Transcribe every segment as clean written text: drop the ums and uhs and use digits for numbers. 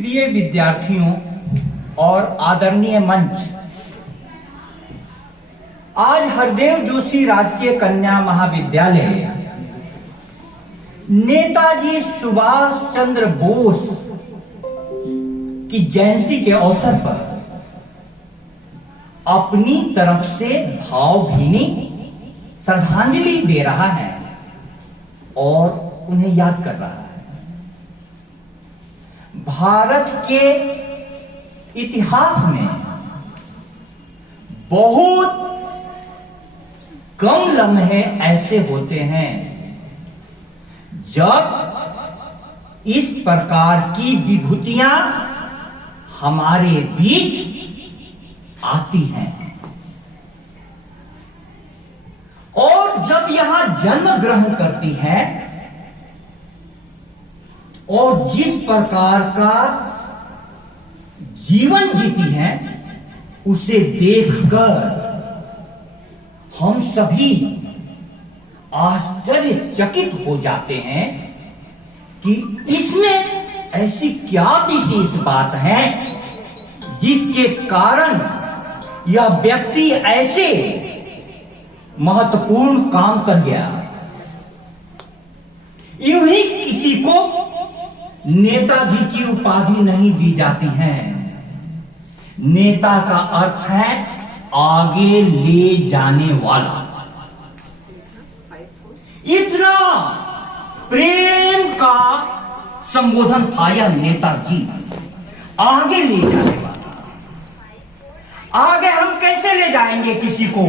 प्रिय विद्यार्थियों और आदरणीय मंच, आज हरदेव जोशी राजकीय कन्या महाविद्यालय नेताजी सुभाष चंद्र बोस की जयंती के अवसर पर अपनी तरफ से भावभीनी श्रद्धांजलि दे रहा है और उन्हें याद कर रहा है। भारत के इतिहास में बहुत कम लम्हे ऐसे होते हैं जब इस प्रकार की विभूतियां हमारे बीच आती हैं और जब यहां जन्म ग्रहण करती हैं और जिस प्रकार का जीवन जीती हैं उसे देखकर हम सभी आश्चर्यचकित हो जाते हैं कि इसमें ऐसी क्या विशेष बात है जिसके कारण यह व्यक्ति ऐसे महत्वपूर्ण काम कर गया। यूं ही किसी को नेताजी की उपाधि नहीं दी जाती है। नेता का अर्थ है आगे ले जाने वाला। इतना प्रेम का संबोधन था यह नेताजी, आगे ले जाने वाला। आगे हम कैसे ले जाएंगे किसी को?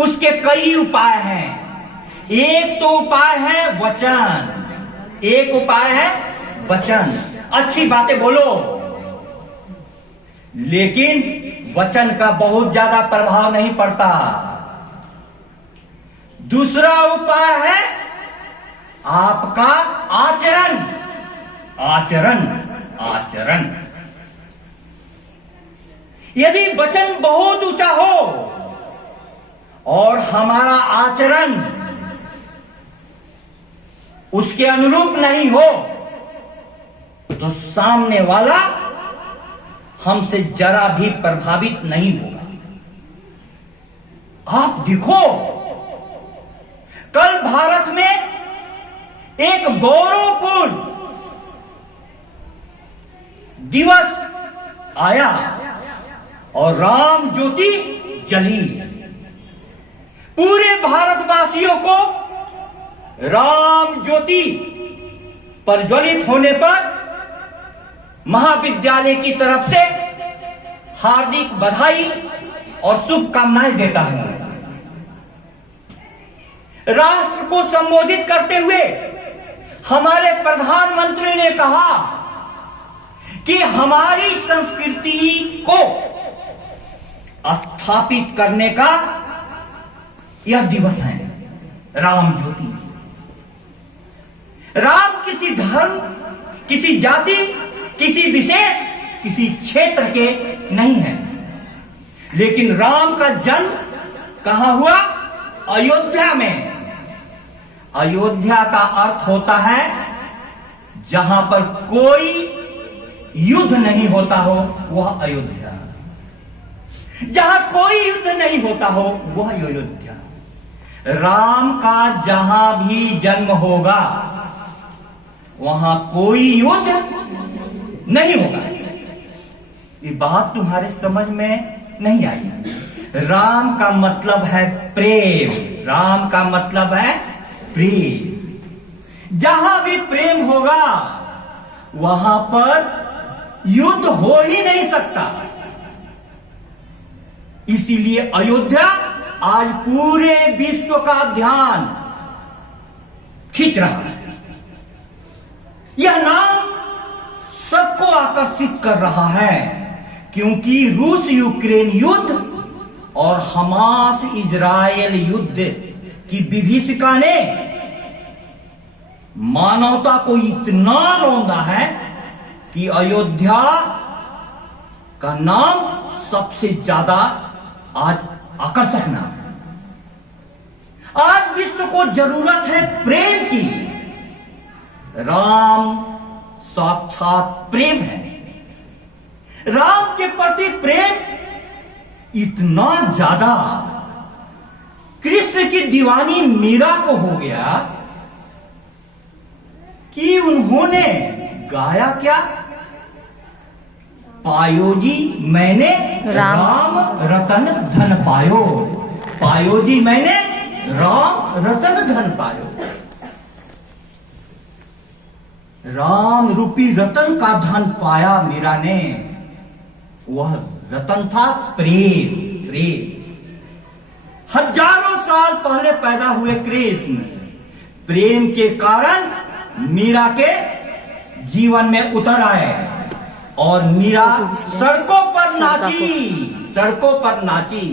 उसके कई उपाय हैं। एक तो उपाय है वचन, एक उपाय है वचन। अच्छी बातें बोलो, लेकिन वचन का बहुत ज्यादा प्रभाव नहीं पड़ता। दूसरा उपाय है आपका आचरण, आचरण, आचरण। यदि वचन बहुत ऊंचा हो और हमारा आचरण उसके अनुरूप नहीं हो तो सामने वाला हमसे जरा भी प्रभावित नहीं होगा। आप देखो, कल भारत में एक गौरवपूर्ण दिवस आया और राम ज्योति जली। पूरे भारतवासियों को राम ज्योति प्रज्वलित होने पर महाविद्यालय की तरफ से हार्दिक बधाई और शुभकामनाएं देता हूं। राष्ट्र को संबोधित करते हुए हमारे प्रधानमंत्री ने कहा कि हमारी संस्कृति को स्थापित करने का यह दिवस है राम ज्योति। राम किसी धर्म, किसी जाति, किसी विशेष, किसी क्षेत्र के नहीं है, लेकिन राम का जन्म कहां हुआ? अयोध्या में। अयोध्या का अर्थ होता है जहां पर कोई युद्ध नहीं होता हो वह अयोध्या, जहां कोई युद्ध नहीं होता हो वह अयोध्या। राम का जहां भी जन्म होगा वहां कोई युद्ध नहीं होगा। ये बात तुम्हारे समझ में नहीं आई। राम का मतलब है प्रेम, राम का मतलब है प्रेम। जहां भी प्रेम होगा वहां पर युद्ध हो ही नहीं सकता। इसीलिए अयोध्या आज पूरे विश्व का ध्यान खींच रहा है। यह नाम सबको आकर्षित कर रहा है क्योंकि रूस यूक्रेन युद्ध और हमास इजराइल युद्ध की विभीषिका ने मानवता को इतना रौंदा है कि अयोध्या का नाम सबसे ज्यादा आज आकर्षक नाम है। आज विश्व को जरूरत है प्रेम की। राम साक्षात प्रेम है। राम के प्रति प्रेम इतना ज्यादा कृष्ण की दीवानी मीरा को हो गया कि उन्होंने गाया क्या? पायो जी मैंने राम रतन धन पायो, पायो जी मैंने राम रतन धन पायो। राम रूपी रतन का धन पाया मीरा ने। वह रतन था प्रेम। प्रेम हजारों साल पहले पैदा हुए कृष्ण प्रेम के कारण मीरा के जीवन में उतर आए और मीरा सड़कों पर नाची, सड़कों पर नाची।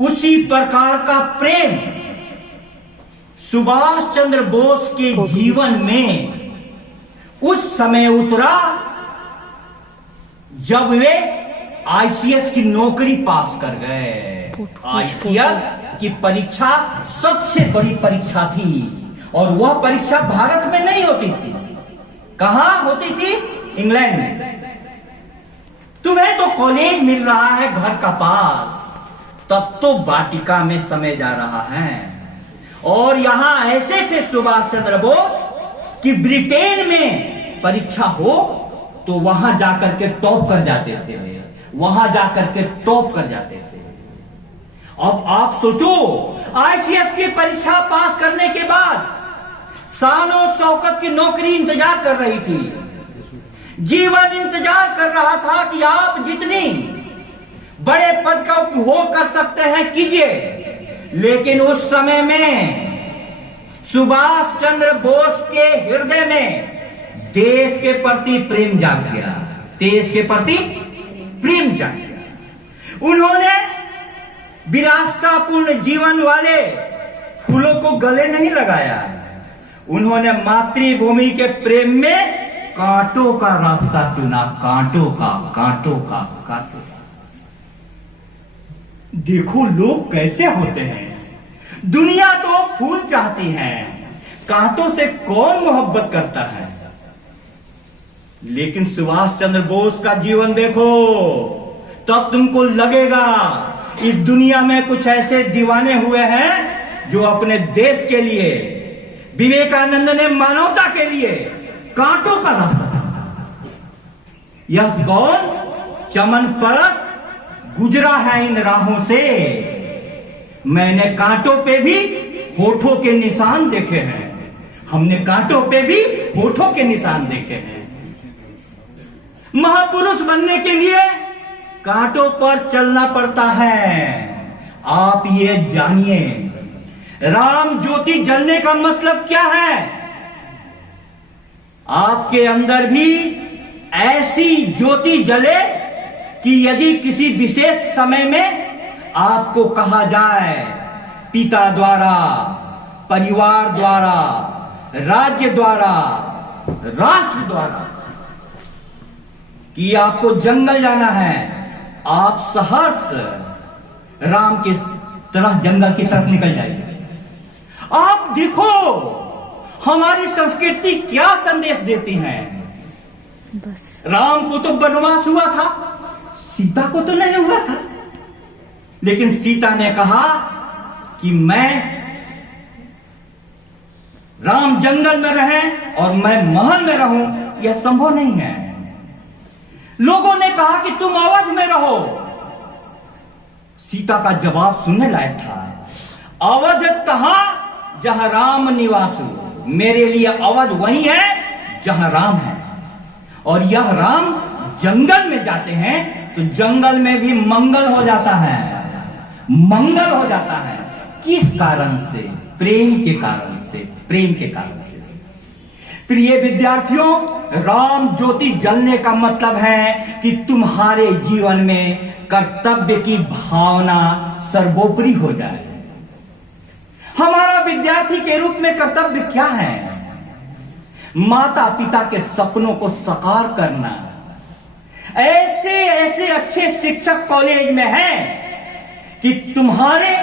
उसी प्रकार का प्रेम सुभाष चंद्र बोस के जीवन में उस समय उतरा जब वे आईसीएस की नौकरी पास कर गए। आईसीएस की परीक्षा सबसे बड़ी परीक्षा थी और वह परीक्षा भारत में नहीं होती थी। कहां होती थी? इंग्लैंड में। तुम्हें तो कॉलेज मिल रहा है घर का पास, तब तो वाटिका में समय जा रहा है। और यहां ऐसे थे सुभाष चंद्र बोस कि ब्रिटेन में परीक्षा हो तो वहां जाकर के टॉप कर जाते थे, वहां जाकर के टॉप कर जाते थे। अब आप सोचो, आईसीएस की परीक्षा पास करने के बाद शानो शौकत की नौकरी इंतजार कर रही थी, जीवन इंतजार कर रहा था कि आप जितनी बड़े पद का उपभोग कर सकते हैं कीजिए। लेकिन उस समय में सुभाष चंद्र बोस के हृदय में देश के प्रति प्रेम जाग गया, देश के प्रति प्रेम जाग गया। उन्होंने विरासतापूर्ण जीवन वाले फूलों को गले नहीं लगाया, उन्होंने मातृभूमि के प्रेम में कांटों का रास्ता चुना, कांटों का, कांटों का, कांटों का। देखो लोग कैसे होते हैं, दुनिया तो फूल चाहती है, कांटों से कौन मोहब्बत करता है। लेकिन सुभाष चंद्र बोस का जीवन देखो, तब तुमको लगेगा इस दुनिया में कुछ ऐसे दीवाने हुए हैं जो अपने देश के लिए, विवेकानंद ने मानवता के लिए कांटों का रास्ता था। यह कौन चमन परस्त गुजरा है इन राहों से, मैंने कांटों पे भी होठों के निशान देखे हैं, हमने कांटों पे भी होठों के निशान देखे हैं। महापुरुष बनने के लिए कांटों पर चलना पड़ता है। आप ये जानिए, राम ज्योति जलने का मतलब क्या है? आपके अंदर भी ऐसी ज्योति जले कि यदि किसी विशेष समय में आपको कहा जाए पिता द्वारा, परिवार द्वारा, राज्य द्वारा, राष्ट्र द्वारा कि आपको जंगल जाना है, आप सहर्ष राम की तरह जंगल की तरफ निकल जाइए। आप देखो हमारी संस्कृति क्या संदेश देती है। राम को तो वनवास हुआ था, सीता को तो नहीं हुआ था, लेकिन सीता ने कहा कि मैं, राम जंगल में रहे और मैं महल में रहूं, यह संभव नहीं है। लोगों ने कहा कि तुम अवध में रहो। सीता का जवाब सुनने लायक था, अवध कहां जहां राम निवास हो, मेरे लिए अवध वही है जहां राम है। और यह राम जंगल में जाते हैं तो जंगल में भी मंगल हो जाता है, मंगल हो जाता है। किस कारण से? प्रेम के कारण से, प्रेम के कारण से। प्रिय विद्यार्थियों, राम ज्योति जलने का मतलब है कि तुम्हारे जीवन में कर्तव्य की भावना सर्वोपरि हो जाए। हमारा विद्यार्थी के रूप में कर्तव्य क्या है? माता पिता के सपनों को साकार करना। ऐसे ऐसे अच्छे शिक्षक कॉलेज में हैं कि तुम्हारे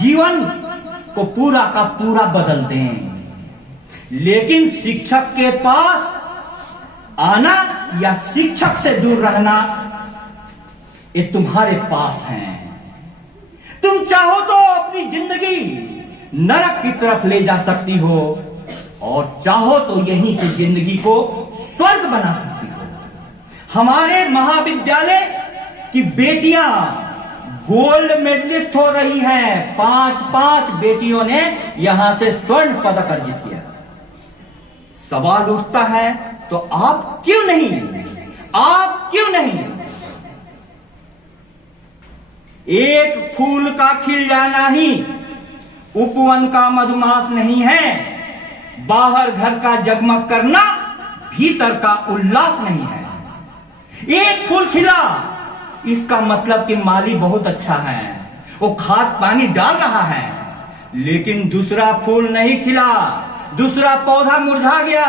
जीवन को पूरा का पूरा बदल दें। लेकिन शिक्षक के पास आना या शिक्षक से दूर रहना ये तुम्हारे पास है। तुम चाहो तो अपनी जिंदगी नरक की तरफ ले जा सकती हो और चाहो तो यहीं से जिंदगी को स्वर्ग बना सकती हो। हमारे महाविद्यालय की बेटियां गोल्ड मेडलिस्ट हो रही हैं। 5 बेटियों ने यहां से स्वर्ण पदक अर्जित किया। सवाल उठता है तो आप क्यों नहीं? आप क्यों नहीं? एक फूल का खिल जाना ही उपवन का मधुमास नहीं है। बाहर घर का जगमग करना भीतर का उल्लास नहीं है। एक फूल खिला इसका मतलब कि माली बहुत अच्छा है, वो खाद पानी डाल रहा है, लेकिन दूसरा फूल नहीं खिला, दूसरा पौधा मुरझा गया,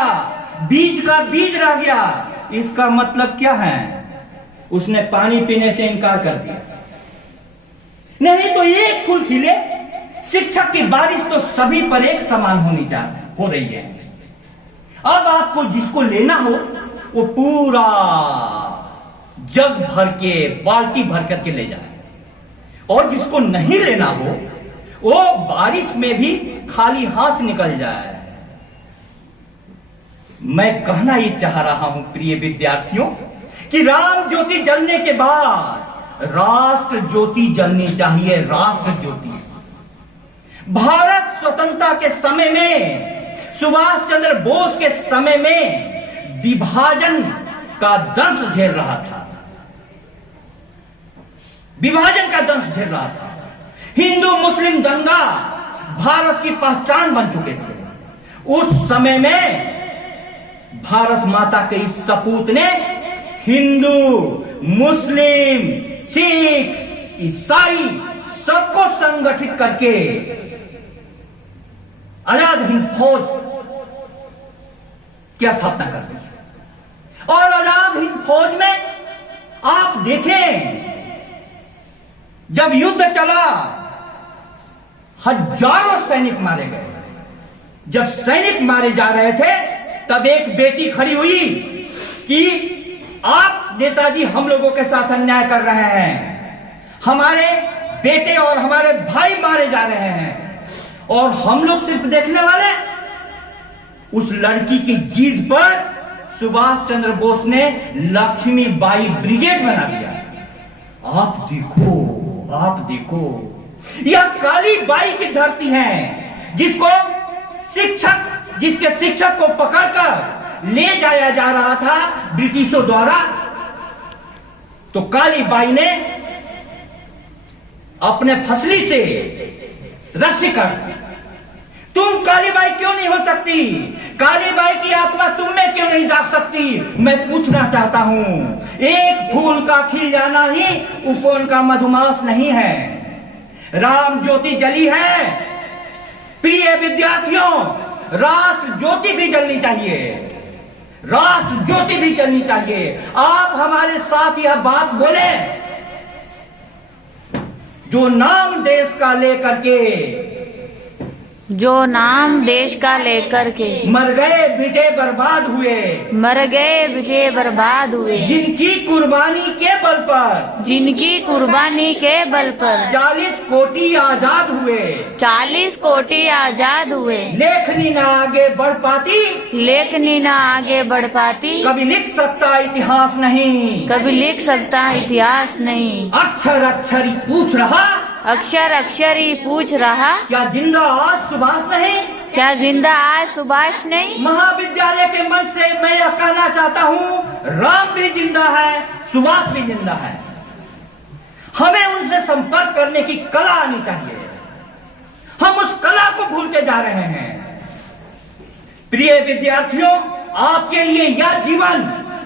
बीज का बीज रह गया। इसका मतलब क्या है? उसने पानी पीने से इनकार कर दिया। नहीं तो एक फूल खिले। शिक्षक की बारिश तो सभी पर एक समान हो रही है। अब आपको जिसको लेना हो वो पूरा जग भर के बाल्टी भर करके ले जाए, और जिसको नहीं लेना हो वो बारिश में भी खाली हाथ निकल जाए। मैं कहना ये चाह रहा हूं प्रिय विद्यार्थियों कि राम ज्योति जलने के बाद राष्ट्र ज्योति जलनी चाहिए। राष्ट्र ज्योति। भारत स्वतंत्रता के समय में, सुभाष चंद्र बोस के समय में विभाजन का दंश झेल रहा था। विभाजन का दंश झेल रहा था। हिंदू मुस्लिम दंगा भारत की पहचान बन चुके थे। उस समय में भारत माता के इस सपूत ने हिंदू, मुस्लिम, सिख, ईसाई सबको संगठित करके आजाद हिंद फौज की स्थापना कर दी। और आजाद हिंद फौज में आप देखें, जब युद्ध चला हजारों सैनिक मारे गए। जब सैनिक मारे जा रहे थे तब एक बेटी खड़ी हुई कि आप नेताजी हम लोगों के साथ अन्याय कर रहे हैं, हमारे बेटे और हमारे भाई मारे जा रहे हैं और हम लोग सिर्फ देखने वाले। उस लड़की की जिद पर सुभाष चंद्र बोस ने लक्ष्मीबाई ब्रिगेड बना दिया। आप देखो, यह काली बाई की धरती है जिसके शिक्षक को पकड़कर ले जाया जा रहा था ब्रिटिशों द्वारा। तो काली बाई ने अपने फसली से रस्सी कर। तुम काली बाई क्यों नहीं हो सकती? काली बाई की आत्मा तुम में क्यों नहीं जाग सकती? मैं पूछना चाहता हूं। एक फूल का खिल जाना ही उपवन का मधुमास नहीं है। राम ज्योति जली है। प्रिय विद्यार्थियों, राष्ट्र ज्योति भी जलनी चाहिए। राष्ट्र ज्योति भी जलनी चाहिए। आप हमारे साथ यह बात बोले, जो नाम देश का लेकर के मर गए बिटे बर्बाद हुए, जिनकी कुर्बानी के बल पर 40 कोटि आजाद हुए। लेखनी ना आगे बढ़ पाती, कभी लिख सकता इतिहास नहीं। अक्षर अक्षरी पूछ रहा, क्या जिंदा आज सुभाष नहीं? महाविद्यालय के मंच से मैं यह कहना चाहता हूँ, राम भी जिंदा है, सुभाष भी जिंदा है। हमें उनसे संपर्क करने की कला आनी चाहिए। हम उस कला को भूलते जा रहे हैं। प्रिय विद्यार्थियों, आपके लिए यह जीवन,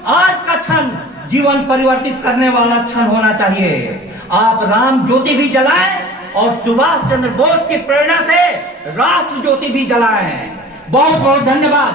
आज का क्षण जीवन परिवर्तित करने वाला क्षण होना चाहिए। आप राम ज्योति भी जलाएं और सुभाष चंद्र बोस की प्रेरणा से राष्ट्र ज्योति भी जलाएं। बहुत बहुत धन्यवाद।